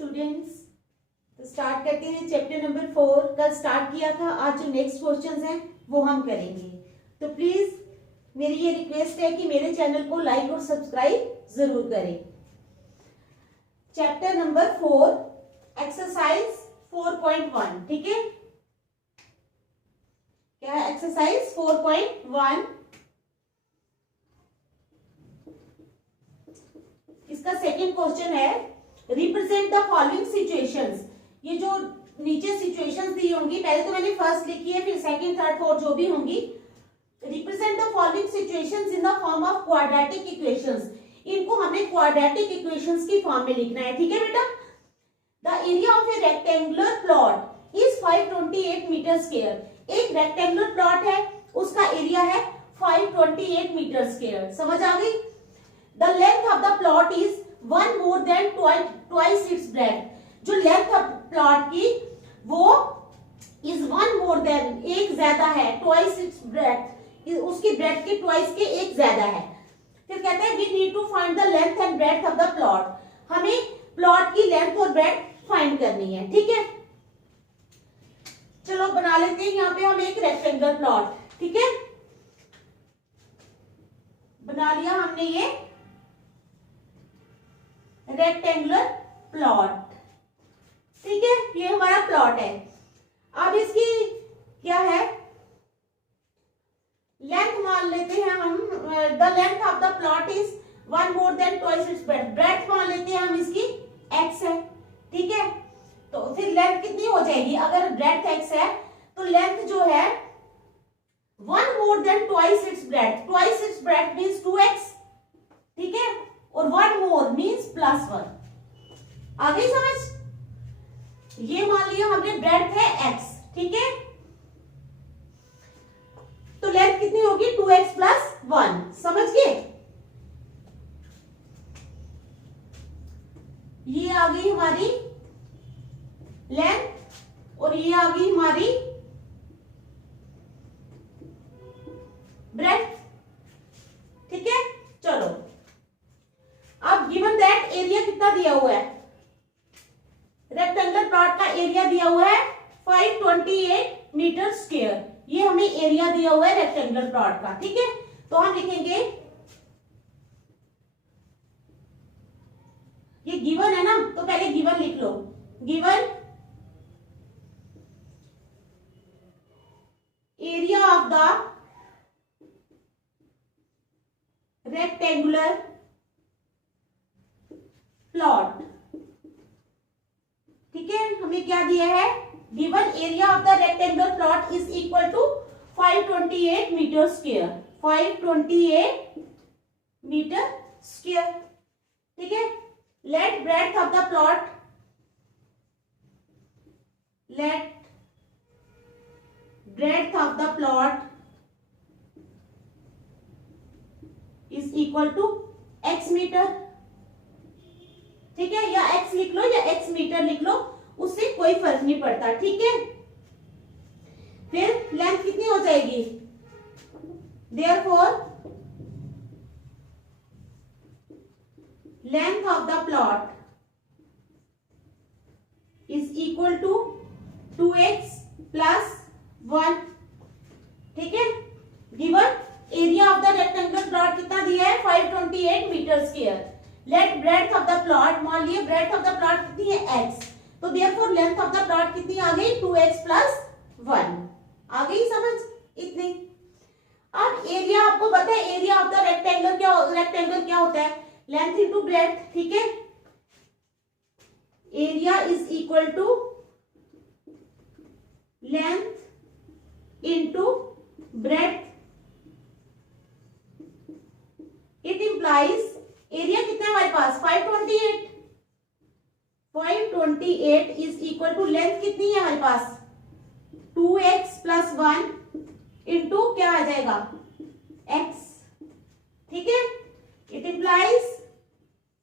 Students, तो start करते हैं चैप्टर नंबर 4। कल स्टार्ट किया था, आज जो नेक्स्ट क्वेश्चंस हैं वो हम करेंगे। तो प्लीज मेरी ये रिक्वेस्ट है कि मेरे चैनल को लाइक और सब्सक्राइब जरूर करें। चैप्टर नंबर 4 एक्सरसाइज 4.1, ठीक है। क्या है एक्सरसाइज 4.1? इसका सेकंड क्वेश्चन है रिप्रेजेंट द फॉलोइंग सिचुएशंस। ये जो नीचे सिचुएशंस दी होंगी, पहले तो मैंने फर्स्ट लिखी है, फिर सेकंड थर्ड फोर्थ जो भी होंगी। Represent the following situations in the form of quadratic equations. इनको हमें क्वाड्रेटिक इक्वेशंस की फॉर्म में लिखना है, ठीक है बेटा। The area of a rectangular plot is 528 metre square. एक रेक्टेंगुलर प्लॉट है, उसका एरिया है 528 मीटर स्क्वायर। समझ आ गई? The length of the plot is one more than twice its breadth. जो लेंथ प्लॉट की वो is one more than, एक ज्यादा है, twice its breadth, उसकी breadth के twice के एक ज्यादा है। फिर कहते हैं we need to find the length and breadth of the plot. हमें प्लॉट की लेंथ और breadth फाइंड करनी है, ठीक है। चलो बना लेते हैं यहाँ पे हम एक रेक्टेंगुलर प्लॉट, ठीक है। बना लिया हमने ये रेक्टेंगुलर प्लॉट, ठीक है। ये हमारा प्लॉट है। अब इसकी क्या है लेंथ मान लेते हैं हम। The length of the plot is one more than twice its breadth. Breadth मान लेते हैं हम इसकी x है, ठीक है। तो फिर लेंथ कितनी हो जाएगी? अगर ब्रेड्थ x है तो लेंथ जो है one more than twice its breadth. Twice its breadth means 2x, ठीक है। और वन मोर मीन्स +1। आ गई समझ? ये मान लिया हमने ब्रेड्थ है x, ठीक है। तो लेंथ कितनी होगी? 2x + 1। समझ गए? ये आ गई हमारी लेंथ और ये आ गई हमारी ब्रेड्थ, ठीक है। चलो अब गिवन दैट एरिया कितना दिया हुआ है? रेक्टेंगुलर प्लॉट का एरिया दिया हुआ है 528 मीटर स्क्वायर। ये हमें एरिया दिया हुआ है रेक्टेंगुलर प्लॉट का, ठीक है। तो हम लिखेंगे, ये गिवन है ना, तो पहले गिवन लिख लो। Given area of the rectangular plot, ठीक है। हमें क्या दिया है? Given area of the rectangular plot is equal to 528 metre square. 528 metre square, ठीक है। Let breadth of the plot, let breadth of the plot is equal to x metre, ठीक है। या x लिख लो या x मीटर लिख लो, उससे कोई फर्क नहीं पड़ता, ठीक है। फिर लेंथ कितनी हो जाएगी? Therefore length of the plot is equal to 2x + 1, ठीक है। Given area of the rectangular plot कितना दिया है? 528 metre square. Let breadth of the plot, मान लिए ब्रेड्थ ऑफ द प्लॉट कितनी है? x। तो therefore length of the plot कितनी आ गई? 2x + 1। आ गई समझ? इतनी। अब एरिया आपको पता है, एरिया ऑफ द रेक्टेंगल क्या होता है? लेंथ इंटू ब्रेड्थ, ठीक है। Area is equal to length into breadth. It implies area कितना है हमारे पास? 528। 528 इज इक्वल टू लेंथ कितनी है हमारे पास? 2x + 1 इंटू क्या आ जाएगा? x, ठीक है। It implies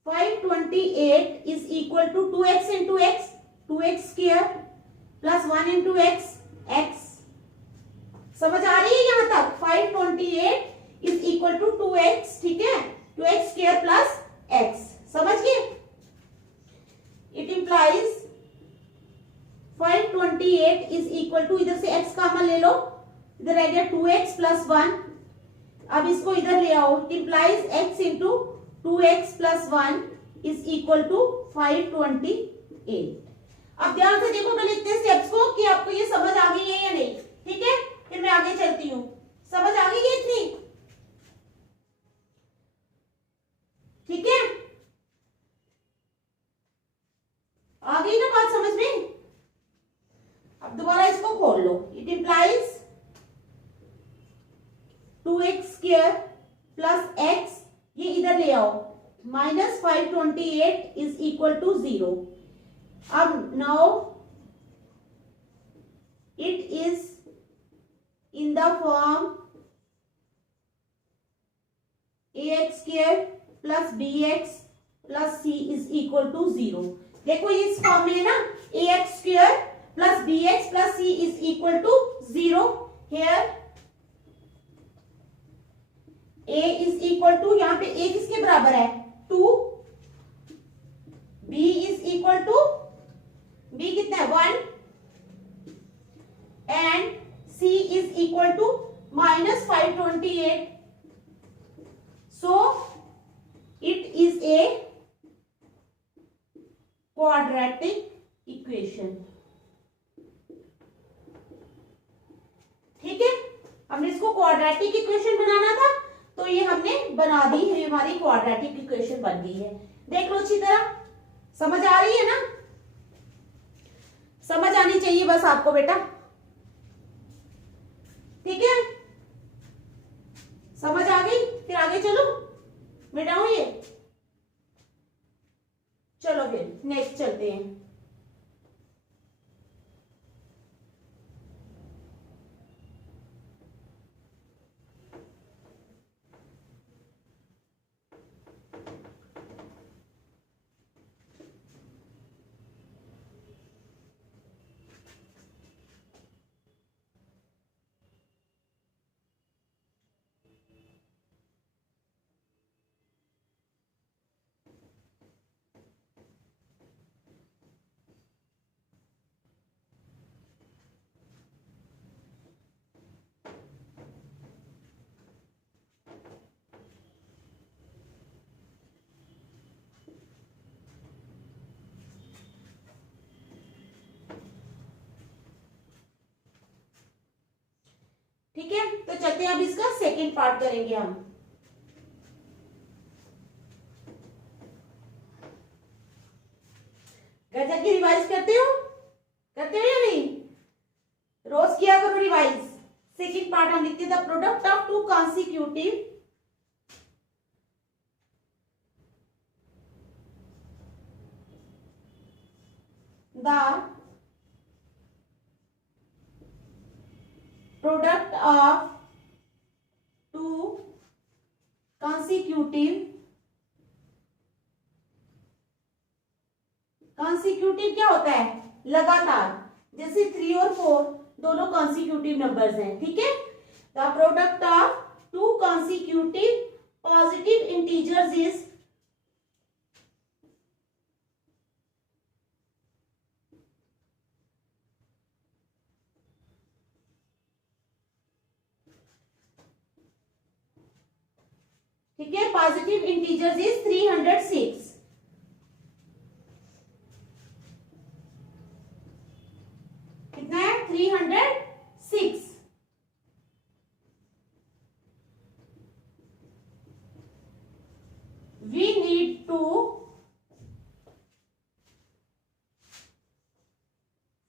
528 is equal to 2x into x, 2x square + 1 into x, x। समझ आ रही है यहां तक? 528 इज इक्वल टू 2x, ठीक है। 2x square + x। समझ गए? It implies 528 is equal to, इधर से x कॉमन ले लो, इधर रह गया 2x प्लस 1, अब इसको इधर ले आओ, it implies x into 2x plus 1 is equal to 528। अब ध्यान से देखो पहले इतने स्टेप्स को कि आपको ये समझ आ गई है या नहीं, ठीक है, फिर मैं आगे चलती हूँ। समझ आ गई है इतनी, ठीक है, आ गई ना बात समझ में। अब दोबारा इसको खोल लो, it implies 2x square plus x, ये इधर ले आओ, माइनस 528 इज इक्वल टू 0। अब now it is in the form ax square plus bx plus c is equal to 0। देखो ये इस फॉर्म में है ना, ax square plus bx plus c is equal to 0। Here a is equal to, यहां पे a किसके बराबर है 2, b is equal to, b कितना है 1, and c is equal to minus 528। So it is a quadratic equation. ठीक है, हमने इसको क्वाड्रेटिक इक्वेशन बनाना था, तो ये हमने बना दी है, हमारी क्वाड्रेटिक इक्वेशन बन गई है। देख लो अच्छी तरह, समझ आ रही है ना, समझ आनी चाहिए बस आपको बेटा, ठीक है, समझ आ गई। फिर आगे चलो, मिटाओ ये, चलो फिर नेक्स्ट चलते हैं। ठीक है, तो चलते हैं, अब इसका सेकंड पार्ट करेंगे हम। गजा की रिवाइज करते हो या नहीं, रोज किया करो रिवाइज। सेकंड पार्ट हम लिखते हैं, the product of two consecutive the product of two consecutive क्या होता है, लगातार, जैसे 3 और 4 दोनों कॉन्सिक्यूटिव नंबर्स हैं, ठीक है। The product of two consecutive positive integers is ठीक है, पॉजिटिव इंटीजर्स इज 306। कितना है 306। We need to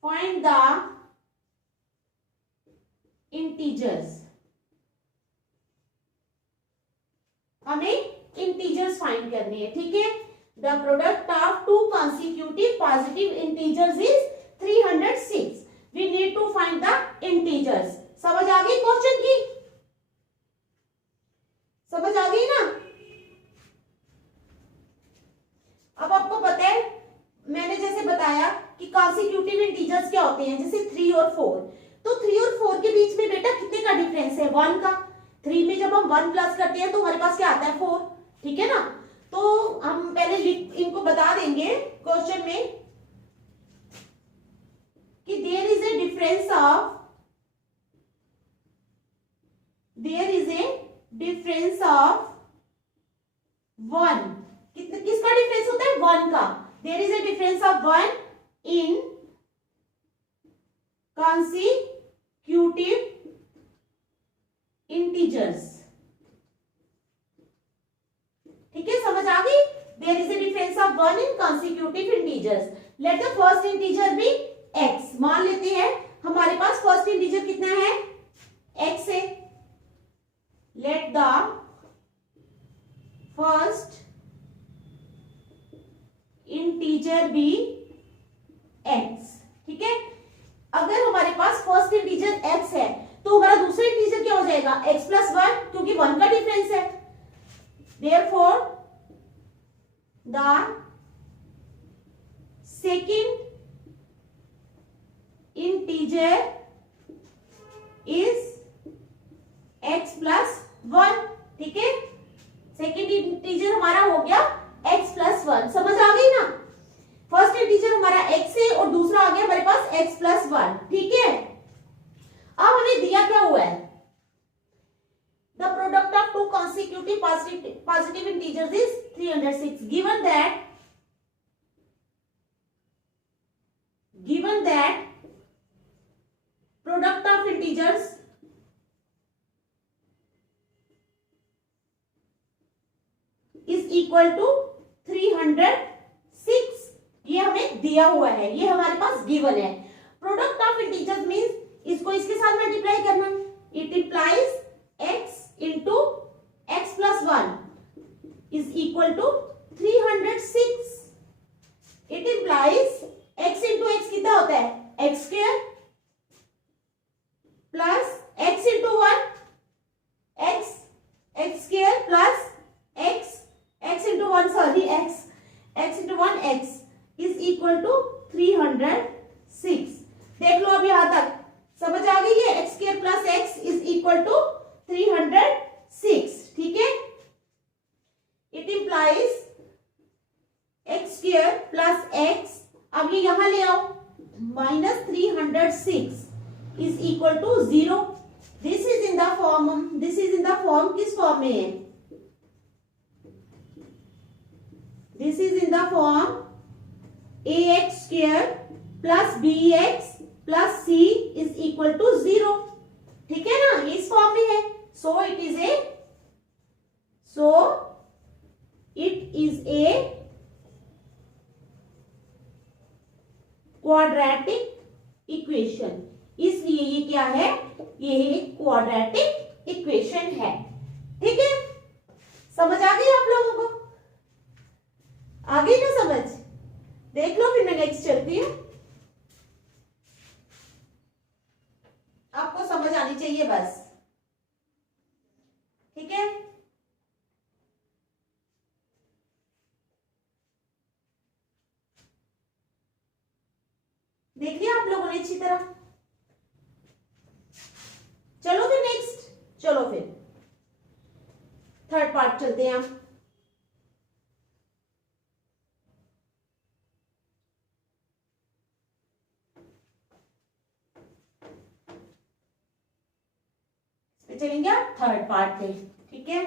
find the integers, हमें इंटीजर्स फाइंड करने हैं, ठीक है। The product of two consecutive positive integers is 306। We need to find the integers. समझ आ गई क्वेश्चन की, समझ आ गई ना। अब आपको पता है, मैंने जैसे बताया कि कॉन्सिक्यूटिव इंटीजर्स क्या होते हैं, जैसे 3 और 4, तो 3 और 4 के बीच में बेटा कितने का डिफरेंस है, 1 का। 3 में जब हम 1 प्लस करते हैं तो हमारे पास क्या आता है 4, ठीक है ना। तो हम पहले इनको बता देंगे क्वेश्चन में 1, किसका डिफरेंस होता है? 1 का. There is a difference of 1 in consecutive integers. ठीक है, समझ आ गई? There is a difference of 1 in consecutive integers. Let the first integer be x. मान लेते हैं हमारे पास फर्स्ट इंटीजर कितना है? x है. Let the first integer be x. ठीक है, अगर हमारे पास फर्स्ट इंटीजर x है तो हमारा दूसरा इंटीजर क्या हो जाएगा? x प्लस 1, क्योंकि 1 का डिफरेंस है. Therefore the second integer is x plus 1. ठीक है, सेकंड इंटीजर हमारा हो गया x प्लस 1. समझ आ गई ना? फर्स्ट इंटीजर हमारा x है और दूसरा आ गया हमारे पास x प्लस 1. ठीक है, अब हमें दिया क्या हुआ है? The product of two consecutive positive integers is 306. Given that product of integers is equal to 306. ये हमें दिया हुआ है, ये हमारे पास गिवन है. प्रोडक्ट ऑफ इंटीजर्स मींस इसको इसके साथ मल्टीप्लाई करना. It implies x into x plus 1 is equal to 306. It implies x into x कितना होता है? X square plus x into 1 x, x square plus x into 1 sorry x into 1 x is equal to 306. देख लो अब यहां तक समझ आ गई है? X square plus x is equal to 306. ठीक है, it implies x square plus x. अब ये यहां ले आओ, minus 306 is equal to 0. This is in the form किस फॉर्म में है? This is in the form ax square plus bx plus c is equal to 0. ठीक है ना, इस फॉर्म में है. so it is a quadratic equation. इसलिए ये क्या है? ये एक क्वाड्रेटिक इक्वेशन है. ठीक है, समझ आ गई आप लोगों को? आ गई ना समझ? देख लो, फिर मैं नेक्स्ट चलती हूं. आपको समझ आनी चाहिए बस. ठीक है, देख लिया आप लोगों ने अच्छी तरह? चलो फिर नेक्स्ट, चलो फिर थर्ड पार्ट चलते हैं. हम चलेंगे थर्ड पार्ट पे. ठीक है,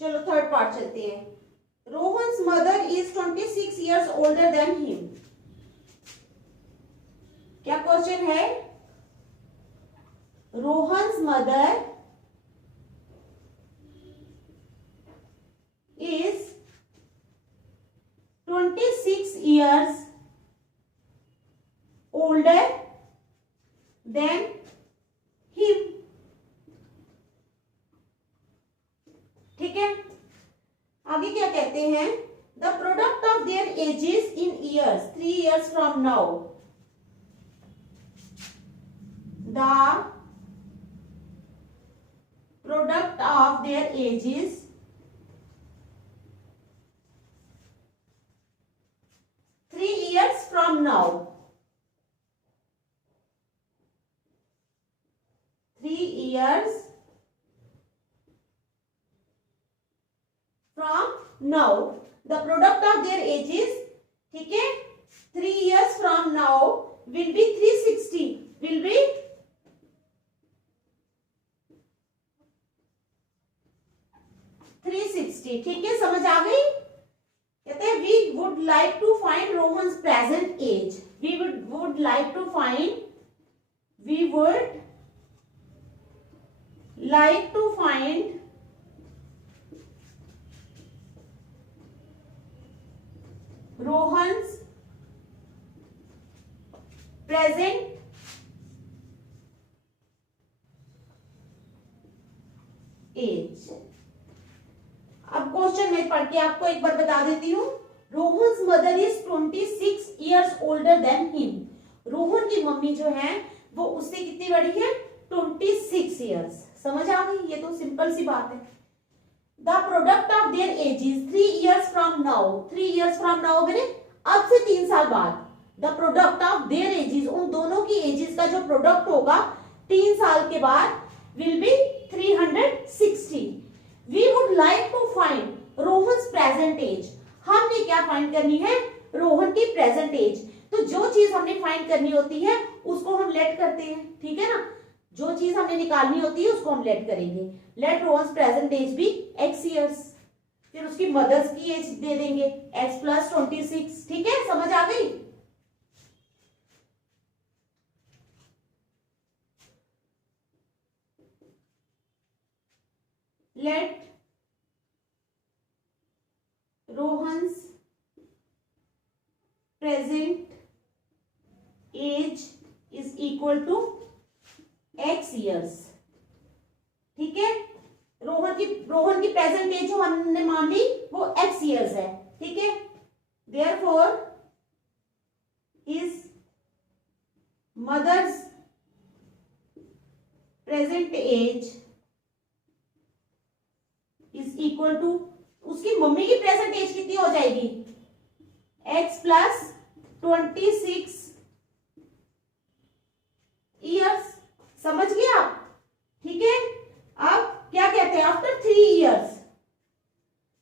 चलो थर्ड पार्ट चलते हैं. Rohan's mother is 26 years older than him. क्या क्वेश्चन है? Rohan's mother is 26 years older than him. product of their ages 3 years from now. 3 years from now. The product of their ages, ठीक है, 3 years from now will be 360. Will be 360. ठीक है, समझ आ गई? कहते हैं we would like to find Rohan's present age. We would like to find Rohan's present age. अब क्वेश्चन में पढ़ के आपको एक बार बता देती हूँ. Rohan's mother is 26 years older than him. Rohan की मम्मी जो है वो उससे कितनी बड़ी है? 26 years. समझ आ गई? ये तो सिंपल सी बात है. The product of their edges 3 years from now. 3 years from now मैंने अब से 3 साल बाद. The product of their edges, उन दोनों की एजेस का जो प्रोडक्ट होगा 3 साल के बाद will be 360. We would like to find Rohan's present age. हमने क्या फाइंड करनी है? रोहन की प्रेजेंट एज. तो जो चीज हमने फाइंड करनी होती है उसको हम लेट करते हैं, ठीक है ना. जो चीज हमने निकालनी होती है उसको हम लेट करेंगे. Let Rohan's present age be x years. फिर उसकी मदर्स की एज दे देंगे x plus 26. ठीक है, समझ आ गई? Let Rohan's present age is equal to x years. ठीक है, रोहन की प्रेजेंट एज जो हमने मान ली वो x years है. ठीक है, therefore his mother's present age is equal to, उसकी मम्मी की प्रेजेंट एज कितनी हो जाएगी? x plus 26 years. समझ गए आप? ठीक है, अब क्या कहते हैं? आफ्टर 3 years,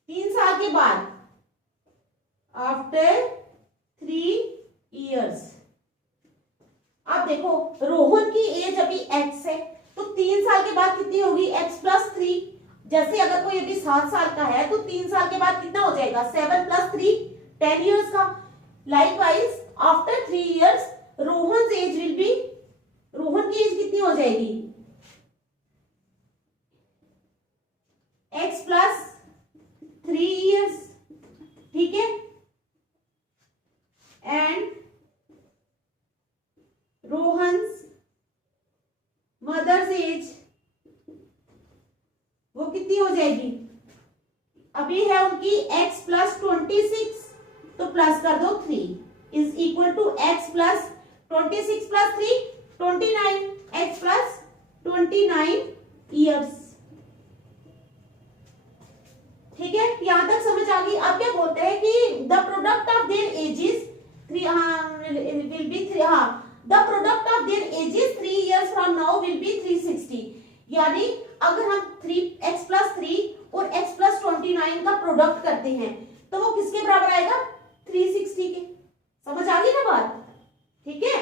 3 साल के बाद, आफ्टर 3 years. अब देखो रोहन की एज अभी x है तो 3 साल के बाद कितनी होगी? x plus 3. जैसे अगर कोई अभी 7 साल का है तो 3 साल के बाद कितना हो जाएगा? 7 plus 3 10 years का. Likewise after 3 years Rohan age will be, Rohan की एज कितनी हो जाएगी? x plus 3 years. ठीक है, एंड रोहन्स मदर्स एज वो कितनी हो जाएगी? अभी है उनकी x plus 26 तो प्लस कर दो 3 is equal to x plus 26 plus 3 29. x plus 29 years. ठीक है, यहां तक समझ आ गई? अब क्या बोलते हैं कि the product of their edges will be 3. The product of their edges 3 years from now will be 360. यानी अगर हम 3x plus 3 और x plus 29 का प्रोडक्ट करते हैं तो वो किसके बराबर आएगा? 360 के. समझ आ गई ना बात? ठीक है,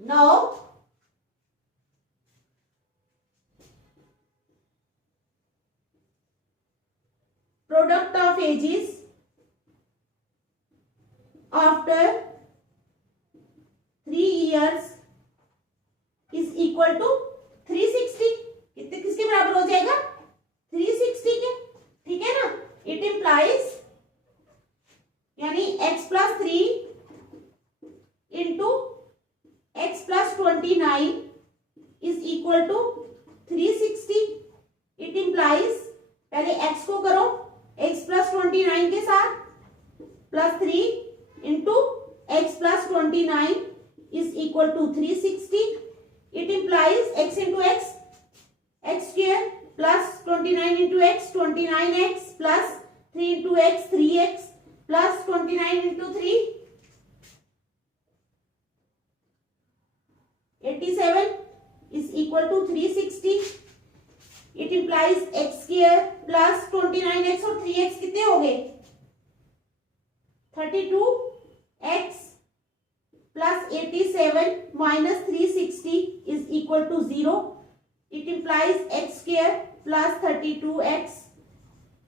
now product of ages after 3 years is equal to 360. कितने किसके बराबर हो जाएगा? 360 के. ठीक है ना. इट इंप्लाइज, यानी x plus 3 into x plus 29 is equal to 360. It implies, पहले x को करो x plus 29 के साथ plus 3 into x plus 29 is equal to 360. It implies x into x x square plus 29 into x 29x plus 3 into x 3x plus 29 into 3 87 is equal to 360. It implies x square plus 29x और 3x कितने हो गए 32x plus 87 minus 360 is equal to 0. It implies x square plus 32x.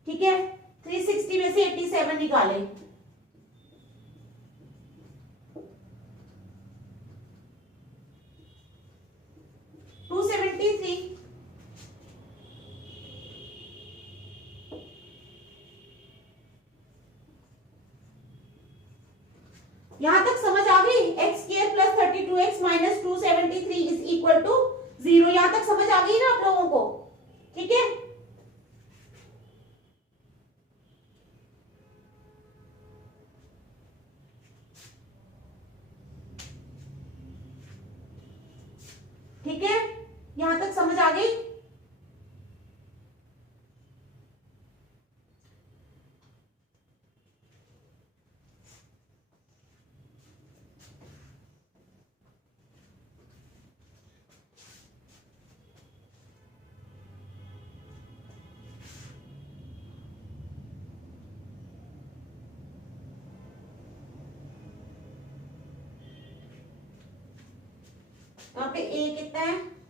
ठीक है 360 में से 87 निकालें यहां तक समझ आ गई x square plus 32x minus 273 is equal to 0 यहां तक समझ आ गई ना आप लोगों को ठीक है ठीक है यहां तक समझ आ गई यहाँ पे a कितना है